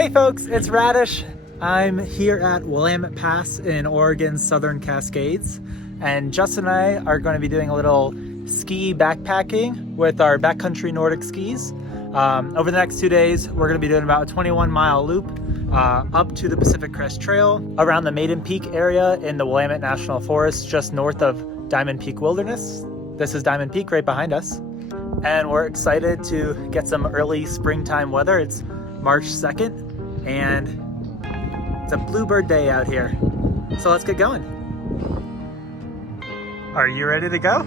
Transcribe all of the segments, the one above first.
Hey folks, it's Radish. I'm here at Willamette Pass in Oregon's Southern Cascades, and Justin and I are going to be doing a little ski backpacking with our backcountry Nordic skis. Over the next 2 days, we're going to be doing about a 21-mile loop up to the Pacific Crest Trail around the Maiden Peak area in the Willamette National Forest, just north of Diamond Peak Wilderness. This is Diamond Peak right behind us, and we're excited to get some early springtime weather. It's March 2nd, and it's a bluebird day out here. So let's get going. Are you ready to go?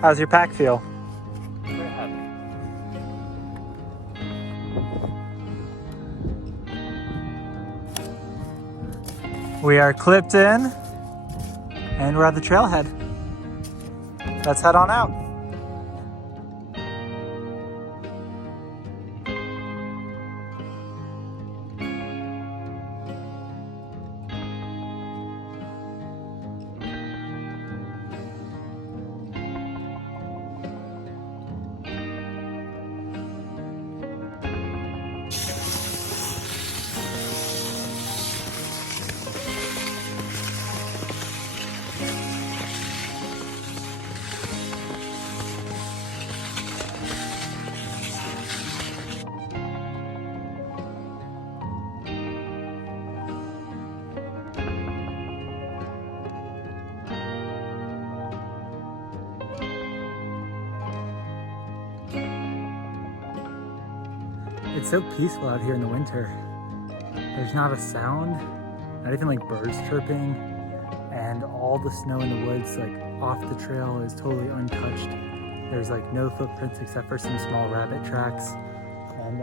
How's your pack feel? Very heavy. We are clipped in and we're at the trailhead. Let's head on out. It's so peaceful out here in the winter. There's not a sound, not even like birds chirping, and all the snow in the woods like off the trail is totally untouched. There's like no footprints except for some small rabbit tracks and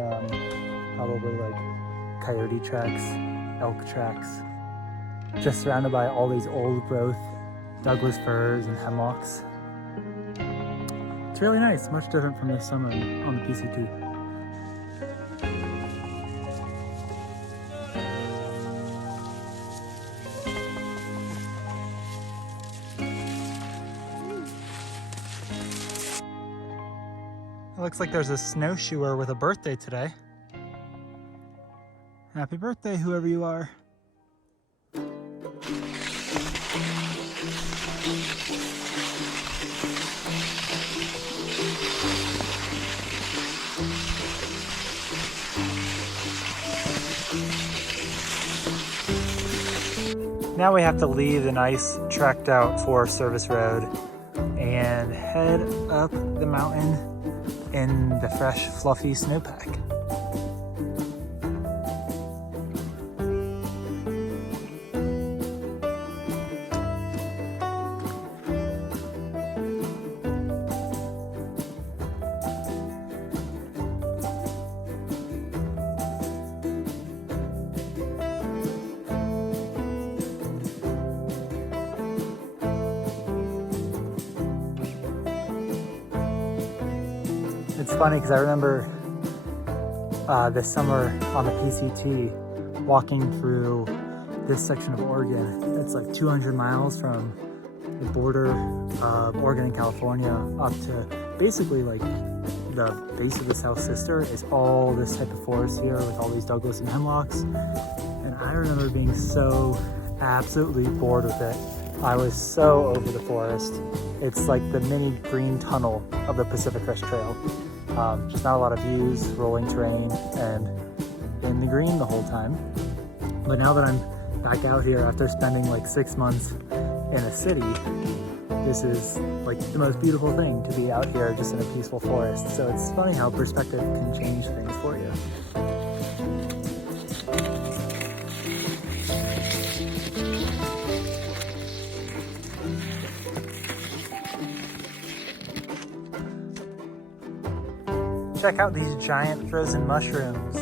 probably like coyote tracks, elk tracks. Just surrounded by all these old growth Douglas firs and hemlocks. It's really nice, much different from this summer on the PCT. It looks like there's a snowshoer with a birthday today. Happy birthday, whoever you are. Now we have to leave the nice trekked out Forest Service road and head up the mountain in the fresh, fluffy snowpack. It's funny because I remember this summer on the PCT walking through this section of Oregon. It's like 200 miles from the border of Oregon and California up to basically like the base of the South Sister is all this type of forest here with all these Douglas and hemlocks. And I remember being so absolutely bored with it. I was so over the forest. It's like the mini green tunnel of the Pacific Crest Trail. Just not a lot of views, rolling terrain, and in the green the whole time. But now that I'm back out here after spending like 6 months in a city, this is like the most beautiful thing to be out here just in a peaceful forest. So it's funny how perspective can change things for you. Check out these giant frozen mushrooms.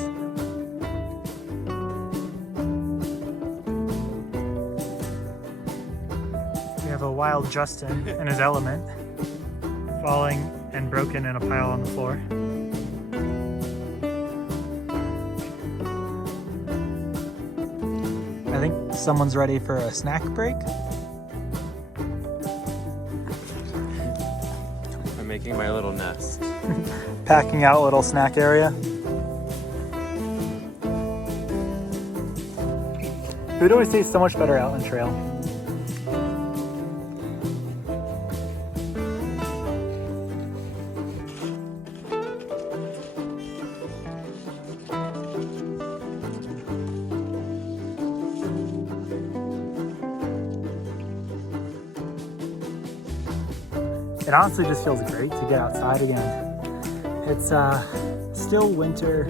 We have a wild Justin in his element, falling and broken in a pile on the floor. think someone's ready for a snack break. I'm making my little nest. Packing out a little snack area. Food always tastes so much better out on trail. It honestly just feels great to get outside again. It's still winter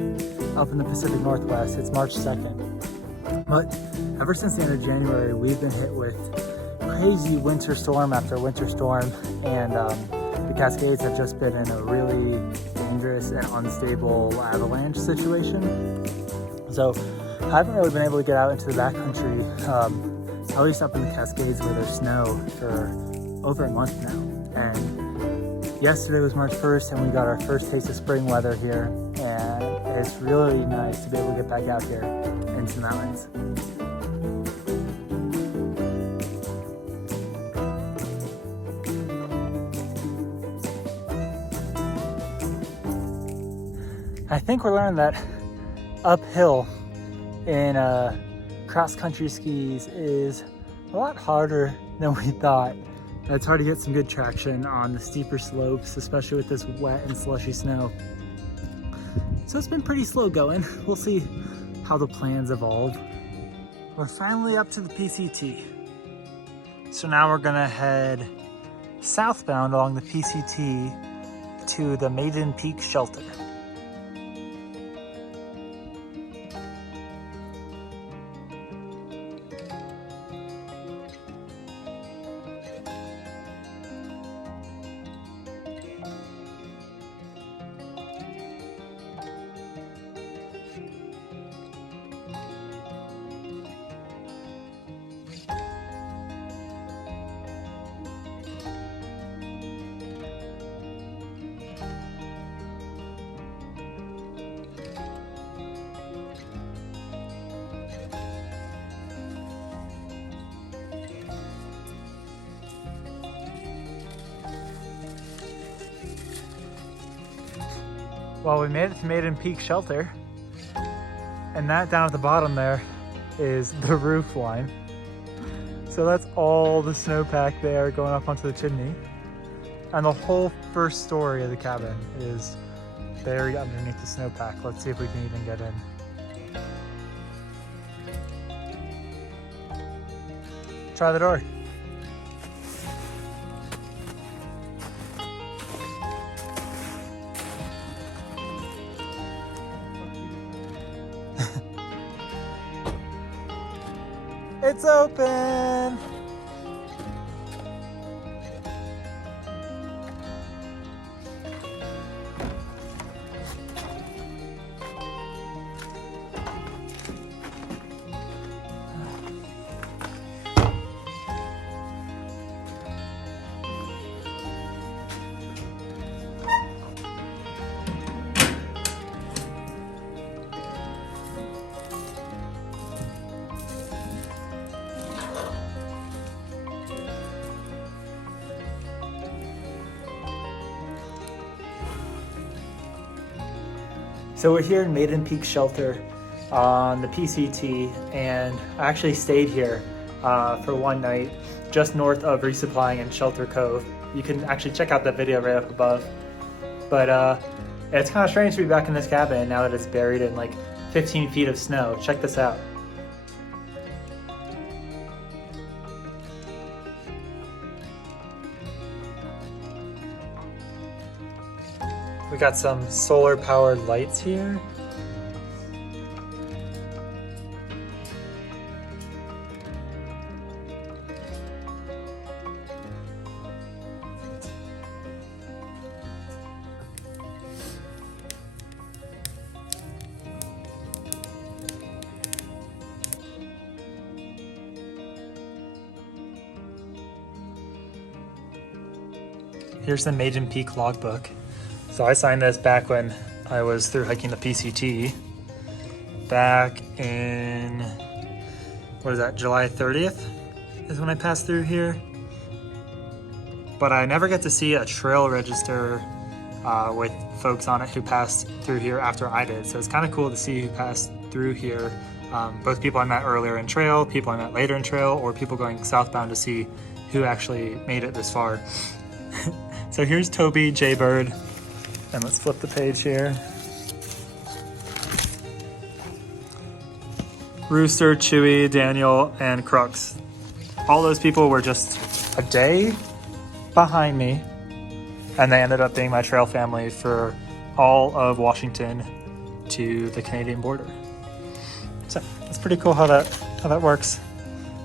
up in the Pacific Northwest. It's March 2nd. But ever since the end of January, we've been hit with crazy winter storm after winter storm. And the Cascades have just been in a really dangerous and unstable avalanche situation. So I haven't really been able to get out into the backcountry, at least up in the Cascades where there's snow, for over a month now. And yesterday was March 1st and we got our first taste of spring weather here, and it's really nice to be able to get back out here into the mountains. I think we're learning that uphill in cross-country skis is a lot harder than we thought. It's hard to get some good traction on the steeper slopes, especially with this wet and slushy snow. So it's been pretty slow going. We'll see how the plans evolve. We're finally up to the PCT. So now we're gonna head southbound along the PCT to the Maiden Peak shelter. Well, we made it to Maiden Peak shelter, and that down at the bottom there is the roof line. So that's all the snowpack there going up onto the chimney. And the whole first story of the cabin is buried underneath the snowpack. Let's see if we can even get in. Try the door. It's open! So we're here in Maiden Peak Shelter on the PCT, and I actually stayed here for one night just north of Resupplying and Shelter Cove. You can actually check out that video right up above. But it's kind of strange to be back in this cabin now that it's buried in like 15 feet of snow. Check this out. We got some solar powered lights here. Here's the Maiden Peak logbook. So I signed this back when I was through hiking the PCT back in what is that, July 30th is when I passed through here. But I never get to see a trail register with folks on it who passed through here after I did. So it's kind of cool to see who passed through here. Both people I met earlier in trail, people I met later in trail, or people going southbound to see who actually made it this far. So here's Toby, Jaybird, and let's flip the page here. Rooster, Chewy, Daniel, and Crux. All those people were just a day behind me, and they ended up being my trail family for all of Washington to the Canadian border. So it's pretty cool how that works.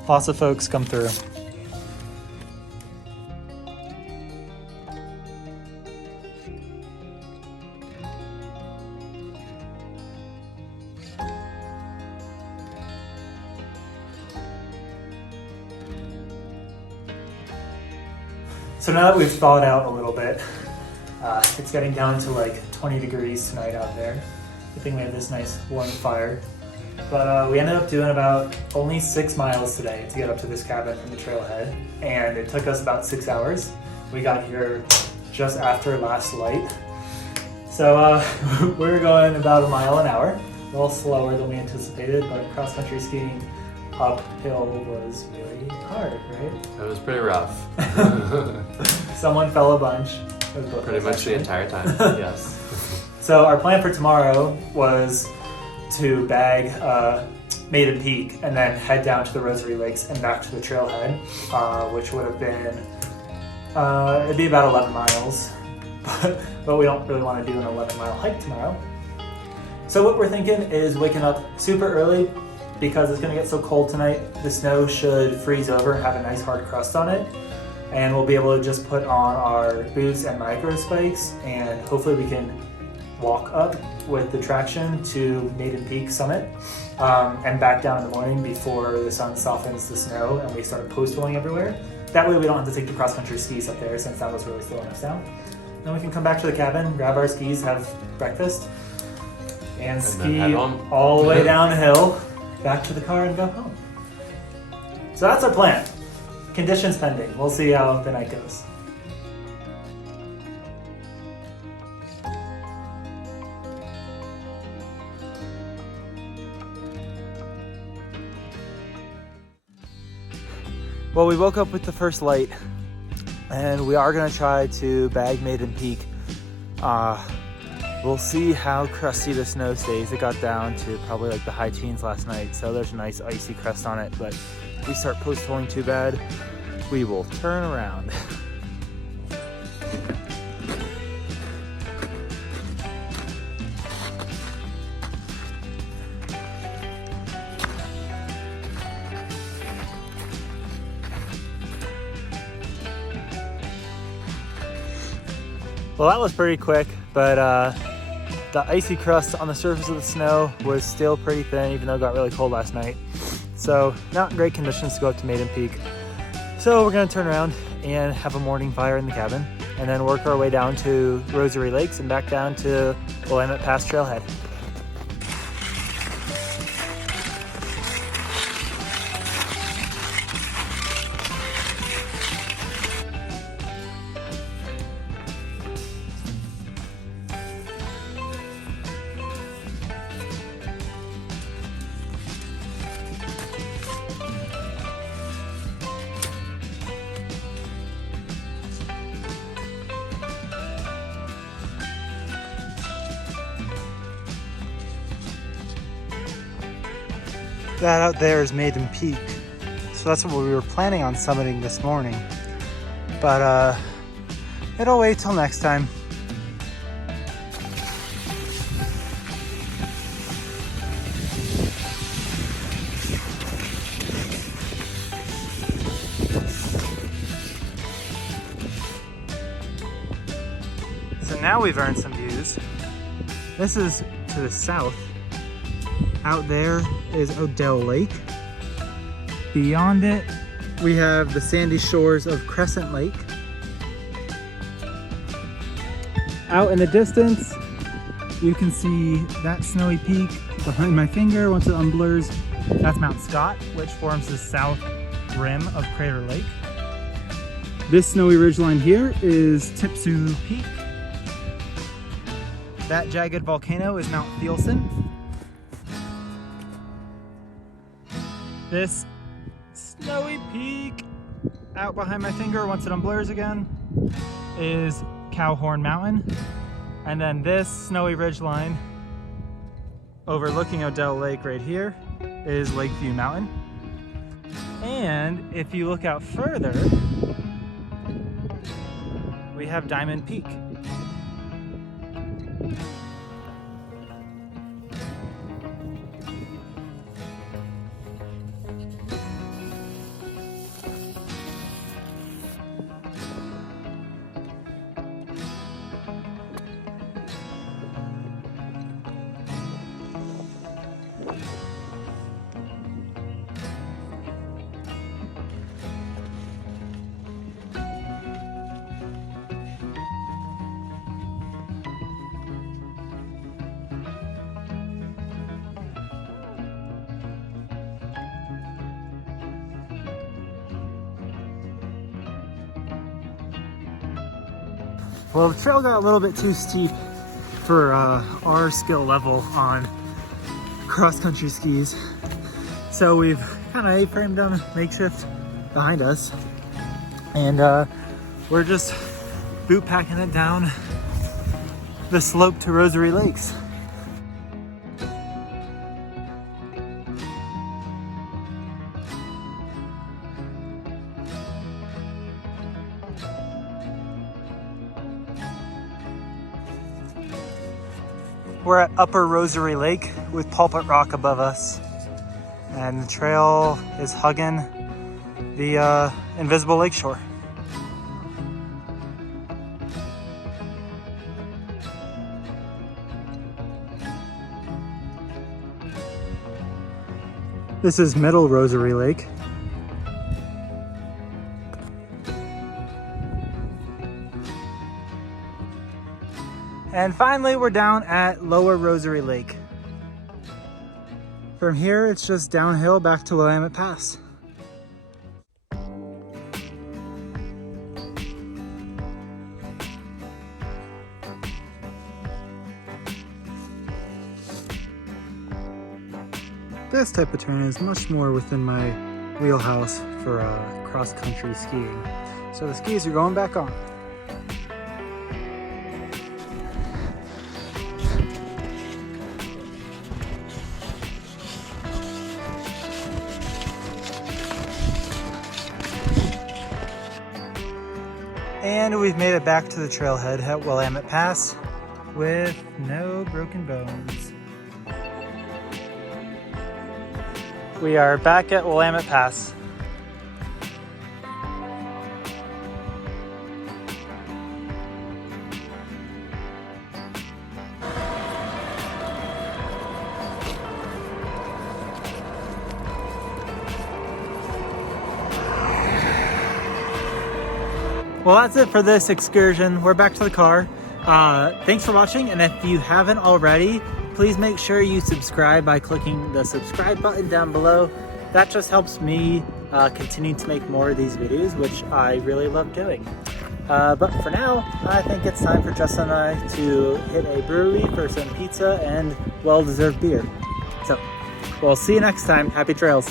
Lots of folks come through. So now that we've thawed out a little bit, it's getting down to like 20 degrees tonight out there. I think we have this nice warm fire. But we ended up doing about only 6 miles today to get up to this cabin from the trailhead. And it took us about 6 hours. We got here just after last light. So we're going about a mile an hour, a little slower than we anticipated, but cross-country skiing uphill was really hard, right? It was pretty rough. Someone fell a bunch. Pretty much the entire time, yes. So our plan for tomorrow was to bag Maiden Peak and then head down to the Rosary Lakes and back to the trailhead, which would have been, it'd be about 11 miles, but we don't really want to do an 11-mile hike tomorrow. So what we're thinking is waking up super early, because it's going to get so cold tonight. The snow should freeze over and have a nice hard crust on it, and we'll be able to just put on our boots and micro spikes, and hopefully we can walk up with the traction to Maiden Peak summit and back down in the morning before the sun softens the snow and we start post-rolling everywhere. That way we don't have to take the cross-country skis up there, since that was really slowing us down. Then we can come back to the cabin, grab our skis, have breakfast, and ski all the way down the hill, back to the car and go home. So that's our plan. Conditions pending. We'll see how the night goes. Well, we woke up with the first light, and we are gonna try to bag Maiden Peak. We'll see how crusty the snow stays. It got down to probably like the high teens last night, so there's a nice icy crust on it, but if we start post-holing too bad, we will turn around. Well, that was pretty quick, but the icy crust on the surface of the snow was still pretty thin, even though it got really cold last night. So not great conditions to go up to Maiden Peak. So we're gonna turn around and have a morning fire in the cabin, and then work our way down to Rosary Lakes and back down to Willamette Pass Trailhead. That out there is Maiden Peak. So that's what we were planning on summiting this morning. But it'll wait till next time. So now we've earned some views. This is to the south. Out there is Odell Lake. Beyond it, we have the sandy shores of Crescent Lake. Out in the distance, you can see that snowy peak behind my finger once it unblurs That's Mount Scott, which forms the south rim of Crater Lake. This snowy ridgeline here is Tipsu Peak. That jagged volcano is Mount Thielsen. This snowy peak out behind my finger, once it unblurs again, is Cowhorn Mountain. And then this snowy ridgeline overlooking Odell Lake right here is Lakeview Mountain. And if you look out further, we have Diamond Peak. Well, the trail got a little bit too steep for our skill level on cross-country skis. So we've kind of A-framed down a makeshift behind us. And we're just boot packing it down the slope to Rosary Lakes. We're at Upper Rosary Lake with Pulpit Rock above us. And the trail is hugging the invisible lakeshore. This is Middle Rosary Lake. And finally, we're down at Lower Rosary Lake. From here, it's just downhill back to Willamette Pass. This type of terrain is much more within my wheelhouse for cross-country skiing. So the skis are going back on. And we've made it back to the trailhead at Willamette Pass with no broken bones. We are back at Willamette Pass. Well, that's it for this excursion. We're back to the car. Thanks for watching, and if you haven't already, please make sure you subscribe by clicking the subscribe button down below. That just helps me continue to make more of these videos, which I really love doing. But for now, I think it's time for Justin and I to hit a brewery for some pizza and well-deserved beer. So, we'll see you next time. Happy trails.